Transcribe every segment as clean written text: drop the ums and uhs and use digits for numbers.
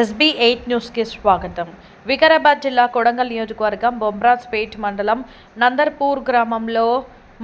SB8 న్యూస్కి స్వాగతం. వికారాబాద్ జిల్లా కొడంగల్ నియోజకవర్గం బొమ్రాజ్పేట్ మండలం నందర్పూర్ గ్రామంలో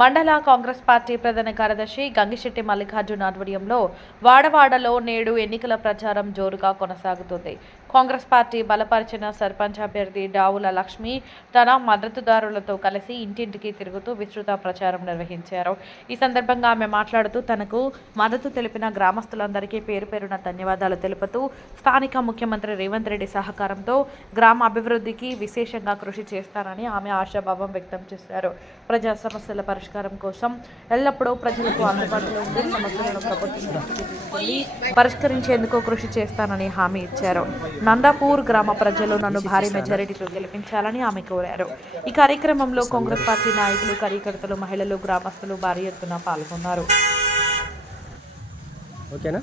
మండల కాంగ్రెస్ పార్టీ ప్రధాన కార్యదర్శి గంగిశెట్టి మల్లికార్జున్ ఆధ్వర్యంలో వాడవాడలో నేడు ఎన్నికల ప్రచారం జోరుగా కొనసాగుతుంది. కాంగ్రెస్ పార్టీ బలపరిచిన సర్పంచ్ అభ్యర్థి డావుల లక్ష్మి తన మద్దతుదారులతో కలిసి ఇంటింటికి తిరుగుతూ విస్తృత ప్రచారం నిర్వహించారు. ఈ సందర్భంగా ఆమె మాట్లాడుతూ తనకు మద్దతు తెలిపిన గ్రామస్తులందరికీ పేరు పేరున ధన్యవాదాలు తెలుపుతూ స్థానిక ముఖ్యమంత్రి రేవంత్ రెడ్డి సహకారంతో గ్రామ అభివృద్ధికి విశేషంగా కృషి చేస్తానని ఆమె ఆశాభావం వ్యక్తం చేశారు. ప్రజా సమస్యల పరిష్కారం కోసం ఎల్లప్పుడూ ప్రజలకు అందుబాటులో ఉండి సమస్యలను ప్రభుత్వం దృష్టికి తీసుకెళ్లి పరిష్కరించేందుకు కృషి చేస్తానని హామీ ఇచ్చారు. నందాపూర్ గ్రామ ప్రజలు నన్ను భారీ మెజారిటీతో గెలిపించాలని ఆమె కోరారు. ఈ కార్యక్రమంలో కాంగ్రెస్ పార్టీ నాయకులు, కార్యకర్తలు, మహిళలు, గ్రామస్తులు భారీ ఎత్తున పాల్గొన్నారు. ఓకేనా?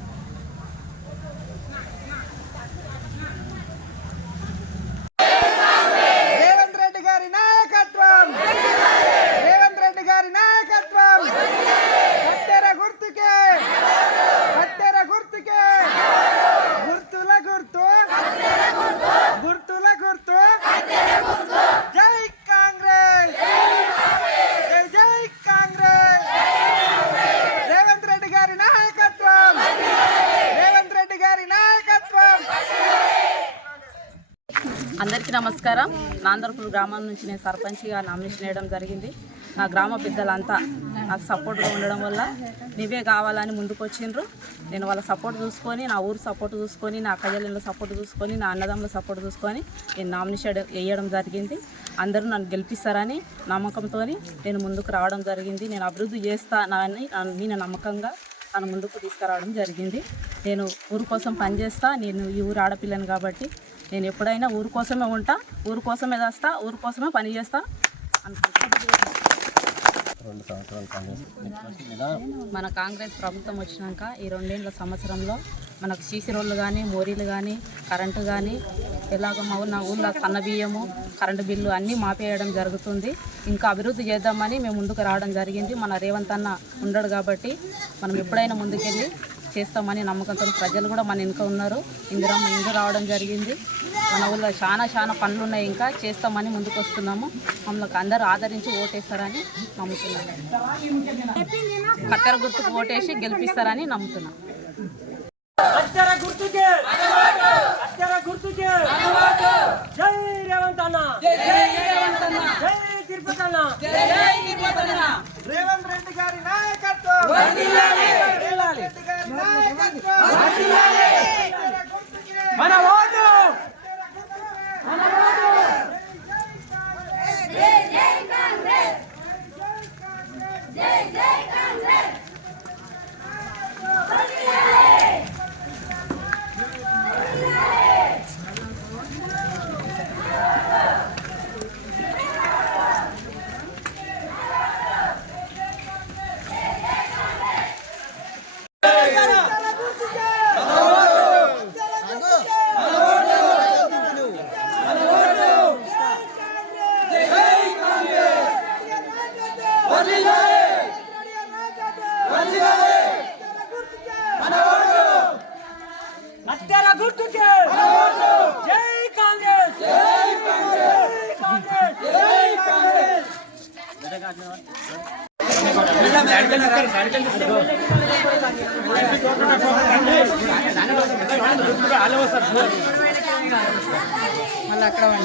అందరికీ నమస్కారం. నాందర్పూర్ గ్రామం నుంచి నేను సర్పంచ్గా నామినేషన్ వేయడం జరిగింది. నా గ్రామ పెద్దలంతా నాకు సపోర్ట్గా ఉండడం వల్ల నీవే కావాలని ముందుకు వచ్చిండ్రు. నేను వాళ్ళ సపోర్ట్ చూసుకొని, నా ఊరు సపోర్ట్ చూసుకొని, నా అక్కజల్లుల సపోర్ట్ చూసుకొని, నా అన్నదమ్ముల సపోర్ట్ చూసుకొని నేను నామినేషన్ వేయడం జరిగింది. అందరూ నన్ను గెలిపిస్తారని నమ్మకంతో నేను ముందుకు రావడం జరిగింది. నేను అభివృద్ధి చేస్తానని నేను నమ్మకంగా నన్ను ముందుకు తీసుకురావడం జరిగింది. నేను ఊరు కోసం పనిచేస్తా. నేను ఈ ఊరు ఆడపిల్లను కాబట్టి నేను ఎప్పుడైనా ఊరు కోసమే ఉంటా, ఊరు కోసమే చేస్తా, ఊరు కోసమే పని చేస్తా మన కాంగ్రెస్ ప్రభుత్వం వచ్చినాక ఈ 2 ఏళ్ల సంవత్సరంలో మనకు సీసీ రోడ్లు కానీ, మోరీలు కానీ, కరెంటు కానీ, ఎలాగో నా ఊళ్ళో సన్నబియ్యము, కరెంటు బిల్లు అన్నీ మాపేయడం జరుగుతుంది. ఇంకా అభివృద్ధి చేద్దామని మేము ముందుకు రావడం జరిగింది. మన రేవంత్ అన్న ఉండడు కాబట్టి మనం ఎప్పుడైనా ముందుకెళ్ళి చేస్తామని నమ్మకంతో ప్రజలు కూడా మన వెనుక ఉన్నారు. ఇందు రావడం జరిగింది. మన ఊళ్ళో చాలా పనులు ఉన్నాయి, ఇంకా చేస్తామని ముందుకు వస్తున్నాము. మమ్మల్ని అందరూ ఆదరించి ఓటేస్తారని నమ్ముతున్నాను. కత్తెర గుర్తుకు ఓటేసి గెలిపిస్తారని నమ్ముతున్నాను. జై రేవంత్ అన్న, జై తిరుపతి అన్న, రేవంత్ రెడ్డి గారి నాయకత్వం, మన ఓటు, మత్తెర గుర్తుకే జై కాంగ్రెస్, జై కాంగ్రెస్, జై కాంగ్రెస్. మళ్ళీ అక్కడ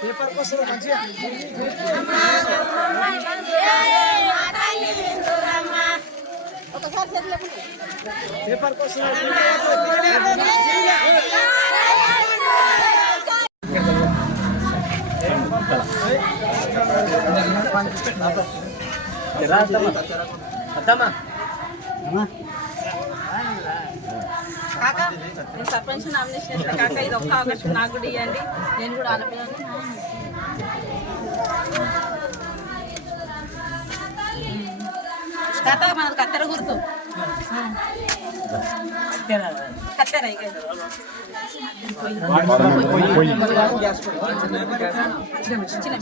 పేపర్ కోసం మంచిగా పేపర్ కోసం కాకా నేను సర్పంచ్ నామినేషన్ చేసిన కాక ఇది ఒక్క అవకాశం నాకు కూడా ఇవ్వండి, నేను కూడా ఆడపిల్లని. కథ మనది కత్తెర గుర్తు, కత్తెర ఇక చిన్న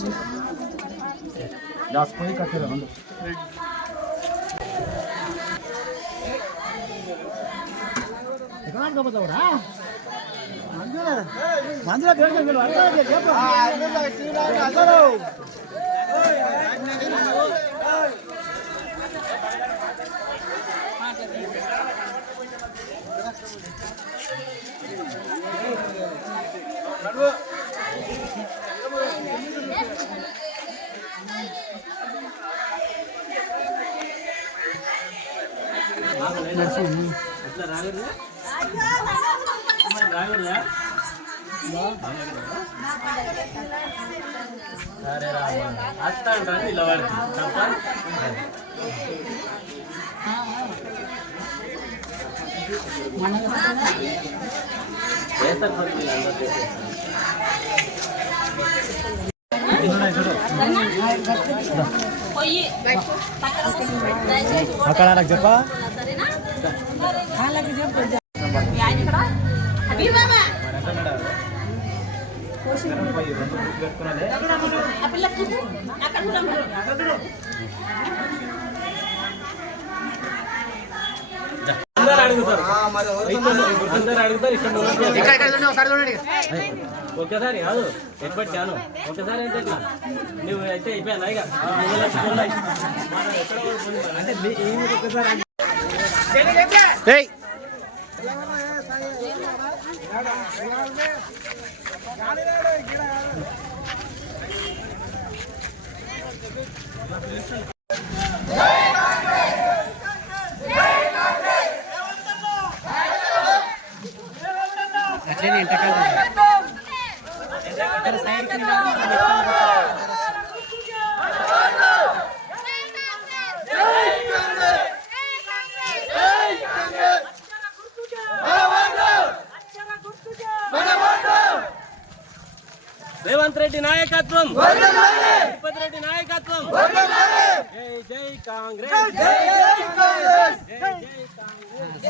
పొయ్యి అక్కడ నాకు చెప్పా ఒక్కసారి కాదు ఎప్పటి చాను ఒకసారి అయితే ఇట్లా నువ్వు అయితే అయిపోయాను ఇక అట్లనే ఇంతకాలం రేవంత్ రెడ్డి నాయకత్వం, తిరుపతి రెడ్డి నాయకత్వం, జై జై కాంగ్రెస్, జై జై కాంగ్రెస్, జై జై కాంగ్రెస్.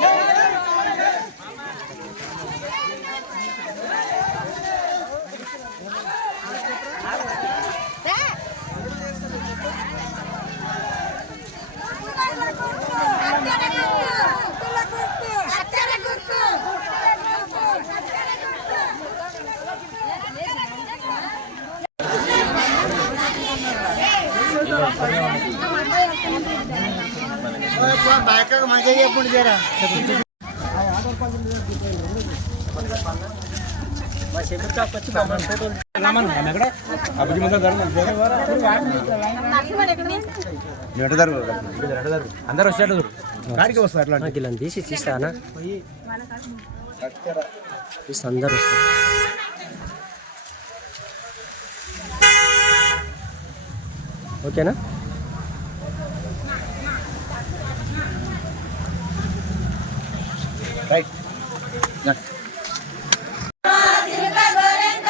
మంచిగా చెప్పుడు జరా అందరు వచ్చాడు గాడికి వస్తారు అట్లా ఇలా తీసి తీస్తానా అందరు వస్తారు. ఓకేనా రైట్ చిలుక గోరెంక